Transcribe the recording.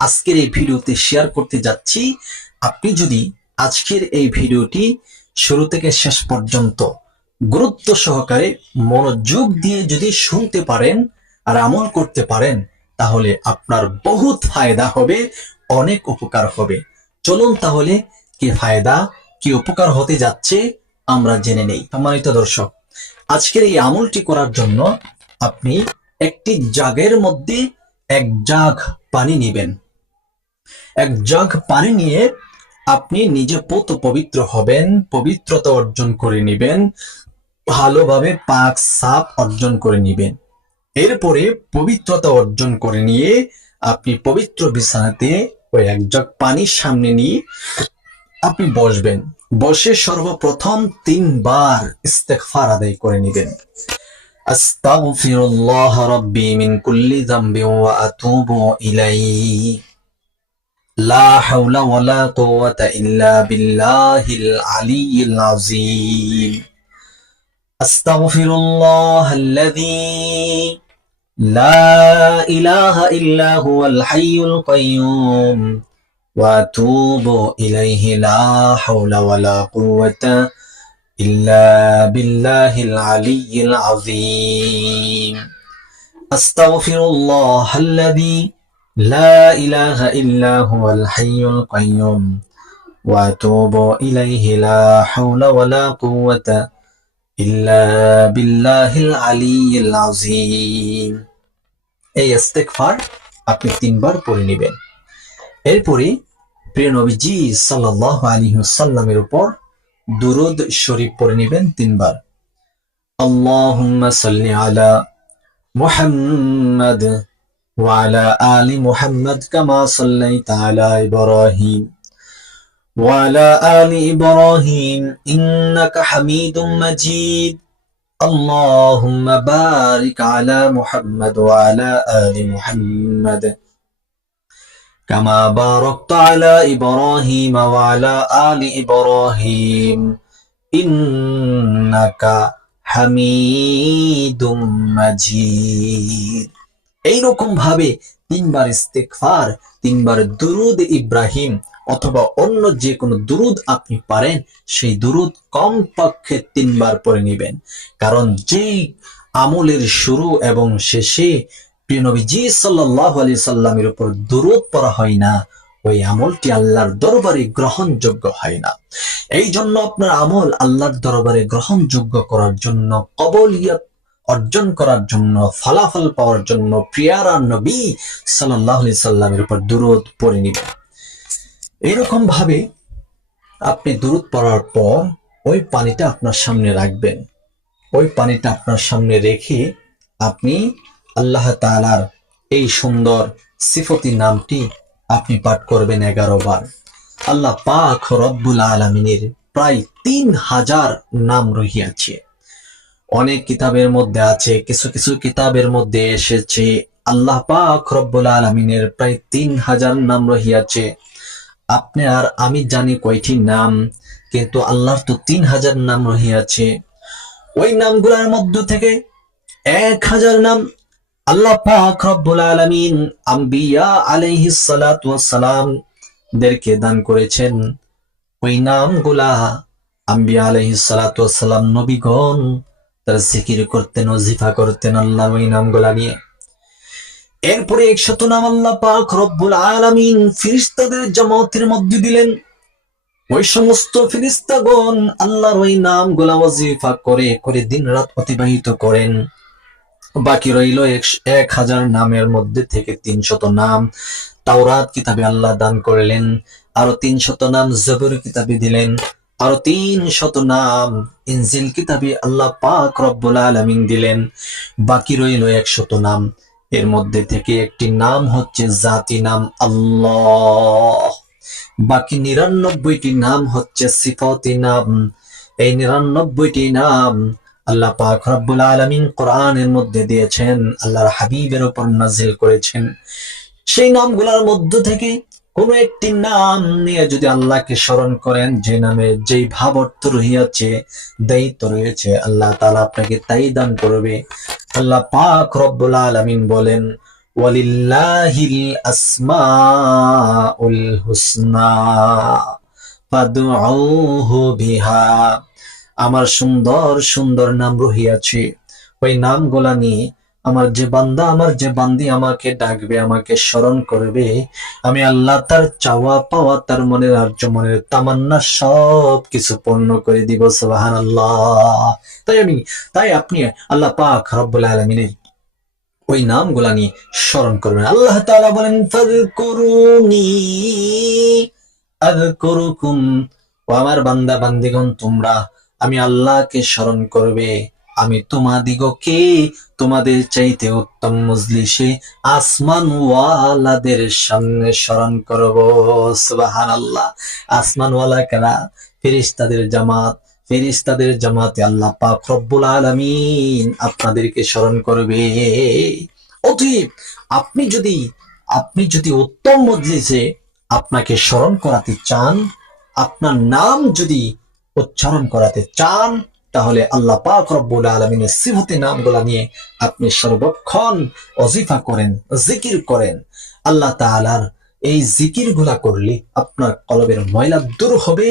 আজকের এই ভিডিওতে শেয়ার করতে যাচ্ছি। আপনি যদি আজকের এই ভিডিওটি শুরু থেকে শেষ পর্যন্ত গুরুত্ব সহকারে মনোযোগ দিয়ে যদি শুনতে পারেন আর আমল করতে পারেন, তাহলে আপনার বহুত ফায়দা হবে, অনেক উপকার হবে। চলুন তাহলে কি ফায়দা, কি উপকার হতে যাচ্ছে আমরা জেনে নেই। সম্মানিত দর্শক, আজকের এই আমলটি করার জন্য আপনি একটি জাগের মধ্যে এক জাগ পানি নেবেন। এক জাগ পানি নিয়ে আপনি নিজে পবিত্র হবেন, পবিত্রতা অর্জন করে নেবেন, ভালোভাবে পাক সাফ অর্জন করে নেবেন। এরপরে পবিত্রতা অর্জন করে নিয়ে আপনি পবিত্র বিছানাতে ওই এক জগ পানির সামনে নিয়ে আপনি বসবেন। বসে সর্বপ্রথম 3 বার ইস্তেগফার আদায় করে নেবেন। আস্তাগফিরুল্লাহ রাব্বি মিন কুল্লি যামবিন ওয়া আতুবু ইলাইহি লা হাওলা ওয়ালা কুওয়াতা ইল্লা বিল্লাহিল আলিয়্যিল আযীম। আস্তাগফিরুল্লাহাল্লাযী লা ইলাহা ইল্লা হুয়াল হাইয়ুল কাইয়্যুম ওয়া আতুবু ইলাইহি লা হাওলা ওয়ালা কুওয়াতা ইল্লা বিল্লাহিল আলিয়্যিল আযীম। আস্তাগফিরুল্লাহাল্লাযী লা ইলাহা ইল্লা হুয়াল হাইয়ুল কাইয়্যুম ওয়া আতুবু ইলাইহি লা হাওলা ওয়ালা কুওয়াতা ইল্লা বিল্লাহিল আলিয়্যিল আযীম। এই ইস্তেগফার আপনি 3 বার পড়ে নেবেন। এরপরে প্রিয় নবীজি সাল্লাল্লাহু আলাইহি ওয়াসাল্লামের উপর দুরূদ শরীফ পড়ে নেবেন 3 বার। আল্লাহুম্মা সাল্লি আলা মুহাম্মাদ ওয়া আলা আলি মুহাম্মাদ কামা সাল্লাইতা আলা ইব্রাহিম ওয়া আলা আলি ইব্রাহিম ইন্নাকা হামিদুম মাজিদ। আল্লাহুম্মা বারিক আলা মুহাম্মাদ ওয়া আলা আলি মুহাম্মাদ কামা বারাকতা আলা ইব্রাহিম ওয়া আলা আলি ইব্রাহিম ইন্নাকা হামিদুম মাজিদ। এইরকম ভাবে 3 বার ইস্তেগফার, 3 বার দুরূদ ইব্রাহিম অথবা অন্য যে কোনো দুরূদ আপনি পারেন, সেই দুরূদ কমপক্ষে 3 বার পড়ে নেবেন। কারণ যেই আমলের শুরু এবং শেষে প্রিয় নবীজি সাল্লাল্লাহু আলাইহি সাল্লামের উপর দুরূদ পড়া হয় না, ওই আমলটি আল্লাহর দরবারে গ্রহণযোগ্য হয় না। এই জন্য আপনার আমল আল্লাহর দরবারে গ্রহণযোগ্য করার জন্য, কবুলিয়ত অর্জন করার জন্য, ফলাফল পাওয়ার জন্য প্রিয়ারা নবী সাল্লাল্লাহু আলাইহি সাল্লামের উপর দুরূদ পড়ে নেবেন। এরকম ভাবে আপনি দুরূদ পড়ার পর ওই পানিটা আপনার সামনে রাখবেন। ওই পানিটা আপনার সামনে রেখে আপনি আল্লাহ তাআলার এই সুন্দর সিফতি নামটি আপনি পাঠ করবেন 11 বার। আল্লাহ পাক রব্বুল আলামিনের প্রায় 3000 নাম রহিয়াছে। অনেক কিতাবের মধ্যে আছে, কিছু কিছু কিতাবের মধ্যে এসেছে আল্লাহ পাক রব্বুল আলামিনের প্রায় 3000 নাম রহিয়াছে। আপনি আর আমি জানি কয়টি নাম, কিন্তু আল্লাহর তো 3000 নাম রহিয়াছে। ওই নামগুলোর মধ্য থেকে 1000 নাম আল্লাহ পাক রব্বুল আলামিন আম্বিয়া আলাইহিস সালাতু ওয়াস সালাম দেরকে দান করেছেন। ওই নামগুলা আম্বিয়া আলাইহিস সালাতু ওয়াস সালাম নবীগণ তারা জিকির করতেন, ওজিফা করতেন আল্লাহর ওই নামগুলা নিয়ে। এরপরে 100 নাম আল্লাহ পাক রব্বুল আলামিন ফেরেশতাদের জামাতের মধ্যে দিলেন। ওই সমস্ত ফেরেশতাগণ আল্লাহর ওই নামগুলা ওজিফা করে করে দিন রাত অতিবাহিত করেন। বাকি রইল 1000 নামের মধ্যে থেকে 300 নাম তাওরাত কিতাবে আল্লাহ দান করলেন, আরো 300 নাম জবুর কিতাবে দিলেন, আরো 300 নাম ইনজিল কিতাবে আল্লাহ পাক রব্বুল আলামিন দিলেন। বাকি রইল 100 নাম। এর মধ্যে থেকে একটি নাম হচ্ছে জাতি নাম আল্লাহ। বাকি 99টি নাম হচ্ছে সিফাতি নাম। এই 99টি নাম আল্লাহ পাক রব্বুল আলামিন কোরআনের মধ্যে দিয়েছেন, আল্লাহর হাবিবের উপর নাজিল করেছেন। সেই নামগুলোর মধ্য থেকে কোন একটি নাম নিয়ে যদি আল্লাহকে স্মরণ করেন, যে নামে যেই ভাব অর্থ রহিয়াছে, দায়িত্ব রয়েছে, আল্লাহ তাআলা আপনাকে তাই দান করবে। আল্লাহ পাক রব্বুল আলামিন বলেন, ওয়ালিল্লাহিল আসমাউল হুসনা ফাদউহু বিহা। আমার সুন্দর সুন্দর নাম রহিয়াছে, ওই নামগুলা নিয়ে আমার যে বান্দা, আমার যে বান্দি আমাকে ডাকবে, আমাকে স্মরণ করবে, আমি আল্লাহ তার চাওয়া পাওয়া, তার মনের আর্য, মনের তামান্না সব কিছু পূর্ণ করে দিব। সুবহানাল্লাহ। তাই আপনি আল্লাহ পাক রব্বুল আলামিনের ওই নামগুলা নিয়ে স্মরণ করবেন। আল্লাহ তাআলা বলেন, ফাযকুরুনি আযকুরুকুম। ও আমার বান্দা বান্দিগণ, তোমরা আমি আল্লাহকে স্মরণ করবে, আমি তোমাদিগকে তোমাদের চাইতে উত্তম মজলিসে আসমান ওয়ালাদের সামনে স্মরণ করব। সুবহানাল্লাহ। আসমান ওয়ালা কারা? ফেরেশতাদের জামাত। ফেরেশতাদের জামাতে আল্লাহ পাক রব্বুল আলামিন আপনাদেরকে স্মরণ করবে। অতএব আপনি যদি উত্তম মজলিসে আপনাকে স্মরণ করাতে চান, আপনার নাম যদি উচ্চারণ করাতে চান, তাহলে আল্লাহ পাক রব্বুল আলামিনের সিফাতে নামগুলা নিয়ে আপনি সর্বক্ষণ ওয়াজিফা করেন, জিকির করেন। আল্লাহ তাআলার এই জিকির গুলা করলে আপনার কলবের ময়লা দূর হবে,